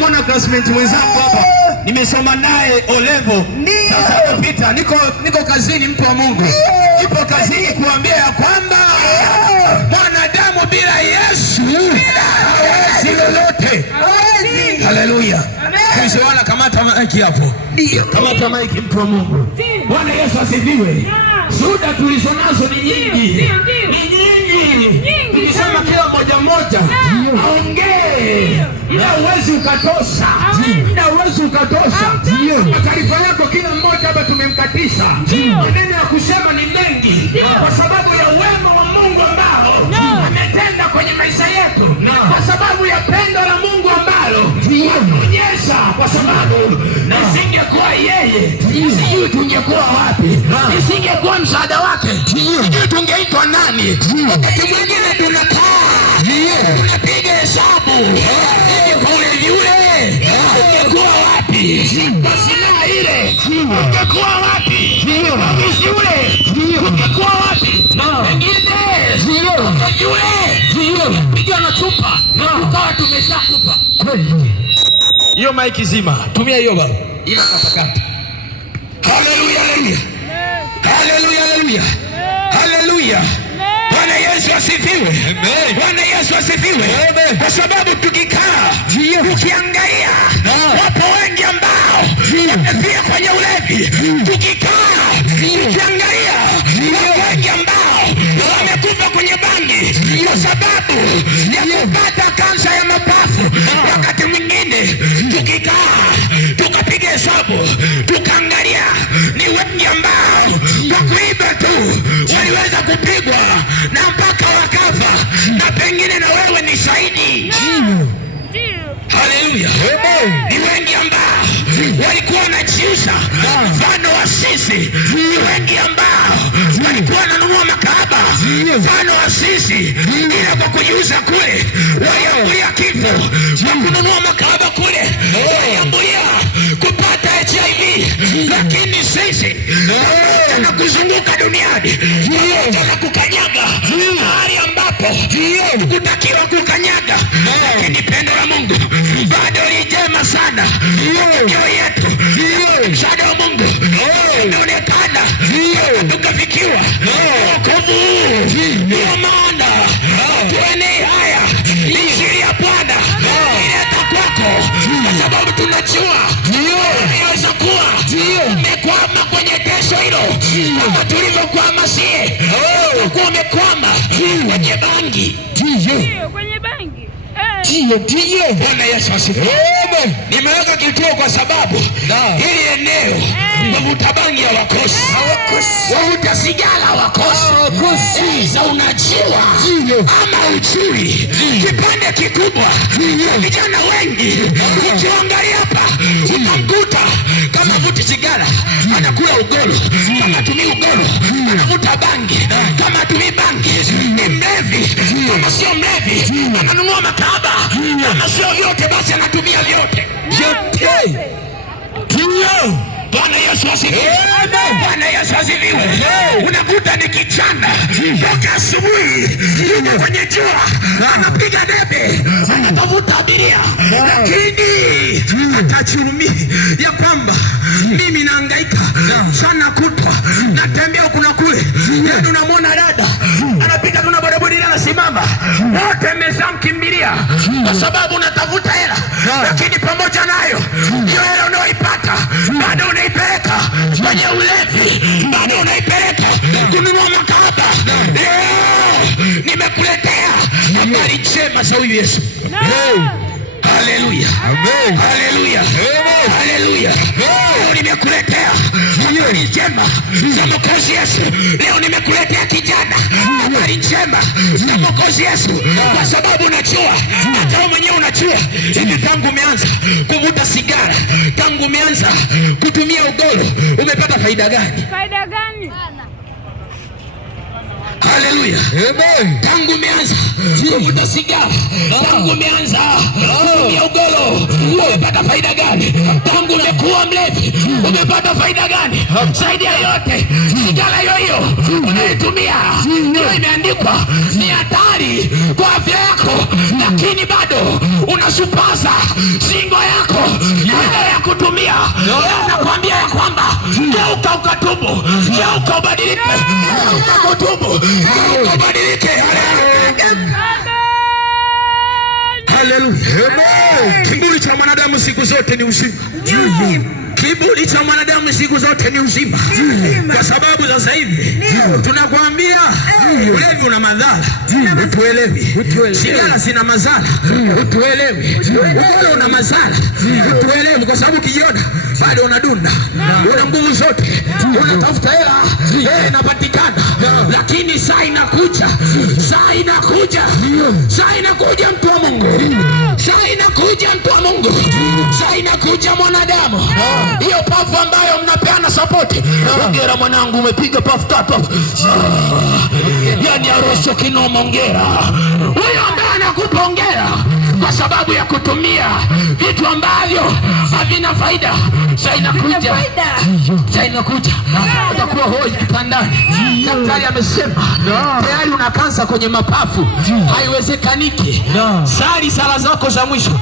Nimemwona classmate mwenzangu hapa, nimesoma naye O level. Sasa napita, niko kazini, mtu wa Mungu, nipo kazini kuambia ya kwamba mwanadamu bila Yesu hawezi lolote. Haleluya. Wala kamata maiki hapo. Ndio. Kamata maiki, mtu wa Mungu. Bwana Yesu asifiwe. Shuhuda tulizonazo ni nyingi. Ni nyingi. Tukisema kila moja aongee. Ila uwezi ukatosha. Ila uwezi ukatosha. Taarifa yako kila mmoja hapa tumemkatisha. Maneno ya kusema ni mengi kwa sababu ya wema wa Mungu ambao ametenda kwenye maisha yetu. Kwa sababu ya pendo la Mungu ambalo ameonyesha, kwa sababu isingekuwa yeye sijui tungekuwa wapi. Isingekuwa msaada wake sijui tungeitwa nani. Wakati mwingine tunakaa tunapiga hesabu yule ungekuwa wapi? Basina ile ungekuwa wapi? Yule ungekuwa wapi? Wengine yule piga na chupa tukawa tumeshakupa. Hiyo maiki zima, tumia hiyo baba, ina katakata. Haleluya, haleluya, haleluya, haleluya, haleluya. Bwana Yesu asifiwe. Bwana Yesu asifiwe. Kwa sababu tukikaa ukiangalia wapo wengi ambao wamefia kwenye ulevi. Tukikaa ukiangalia wapo wengi ambao wamekufa kwenye bangi kwa sababu ya kupata kansa ya mapafu. Wakati mwingine tukikaa tukapiga hesabu tukaangalia ni wengi ambao kwa kuiba tu waliweza kupigwa na mpaka wakafa, na pengine na wewe ni shahidi. Haleluya. Ni wengi ambao walikuwa wanajiuza mfano wa sisi. Ni wengi ambao walikuwa wananunua makahaba mfano wa sisi, ila kwa kujiuza kule waliambulia kifo. Kwa kununua makahaba kule waliambulia kupata HIV. Lakini sisi na kuzunguka duniani na kukanyaga mahali ambapo kutakiwa kukanyaga, lakini pendo la Mungu bado ni jema sana. Matokeo yetu msaada wa Mungu unaonekana tukafikiwa wokovu. Ndio maana tuenee haya injili ya Bwana ileta kwako, kwa sababu tunajua inaweza kuwa umekwama kwenye kesho hilo kama tulivyokwama sie. Utakuwa umekwama kwenye bangi. Ndiyo. Bwana Yesu asifiwe. Nimeweka kituo kwa sababu hili eneo wavuta bangi hawakosi, wavuta sigara hawakosi, za unajiwa ama uchuri kipande kikubwa. Vijana wengi ukiangalia hapa utamkuta kama vuti sigara anakula ugoro, kama tumii ugoro anavuta bangi, kama tumii bangi ni mlevi, kama sio mlevi ananunua makahaba, kama sio vyote basi anatumia vyote. Bwana Yesu asifiwe. Bwana Yesu asifiwe. Unakuta ni kijana toka asubuhi yuko kwenye jua anapiga debe anatafuta abiria, lakini atachurumia ya kwamba mimi nahangaika sana kutwa natembea huku na kule. Yaani unamwona dada anapita tuna bodaboda ile anasimama, wote mmeshamkimbilia kwa sababu unatafuta hela, lakini pamoja nayo hiyo hela unaoipata bado unaipeleka kwenye ulevi, bado unaipeleka kununua makahaba. Nimekuletea habari njema za huyu Yesu. Haleluya, haleluya, haleluya. Leo nimekuletea habari njema za Mwokozi Yesu. Leo nimekuletea kijana habari njema za Mwokozi Yesu, kwa sababu unajua, hata wewe mwenyewe unajua hivi, tangu umeanza kuvuta sigara, tangu umeanza kutumia ugoro, umepata faida gani? Faida gani? Haleluya. Tangu umeanza kuvuta sigara, tangu umeanza kutumia ugoro, umepata faida gani? Tangu umekuwa mlevi umepata faida gani? Zaidi ya yote, sigara hiyo hiyo unaitumia, ndio imeandikwa ni hatari kwa afya yako, lakini bado unasupaza shingo yako baada ya kutumia. Nakwambia ya kwamba geuka ukatubu, geuka ubadilike, geuka kutubu, geuka ubadilike. Haleluya. Kiburi cha mwanadamu siku zote ni uzima. Kiburi cha mwanadamu siku zote ni uzima. Kwa sababu sasa hivi tunakwambia ulevi una madhara, utuelewi. Sigara zina madhara, utuelewi. Ukolo una madhara, utuelewi. Kwa sababu kijiona bado unadunda, una nguvu zote, unatafuta hela, inapatikana. Lakini saa inakuja, saa inakuja, saa inakuja mtu wa Mungu, saa inakuja mtu wa Mungu, saa inakuja mwanadamu. Hiyo pafu ambayo mnapeana support, ongera mwanangu, umepiga pafu 3. Yani arosho kinoma, ongera. Huyo ambaye anakupa ongera kwa sababu ya kutumia vitu ambavyo havina faida. Saa inakuja, saa inakuja utakuwa hoi kitandani. Daktari amesema tayari una kansa kwenye mapafu, haiwezekaniki. Sali sala zako za mwisho,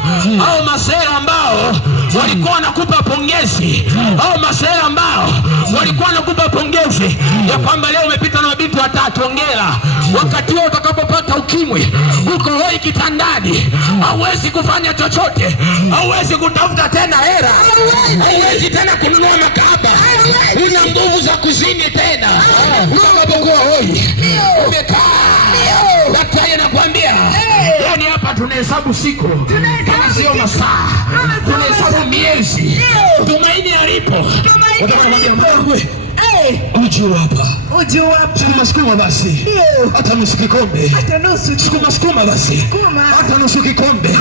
au masera ambao walikuwa wanakupa pongezi, au masera ambao walikuwa wanakupa pongezi ya kwamba leo umepita na mabinti 3, ongera. Wakati huo utakapopata ukimwi, uko hoi kitandani, hauwezi kufanya chochote, hauwezi kutafuta tena hela, hauwezi tena kununua makahaba, una nguvu za kuzini tena. Utakapokuwa hoi umekaa, daktari anakuambia yani hapa tunahesabu siku, sio masaa, tunahesabu miezi. Tumaini alipo. Utakwambia mwanangu, uju hapa, uju hapa, sukuma basi, hata nusu kikombe, hata nusu, sukuma basi, hata nusu kikombe.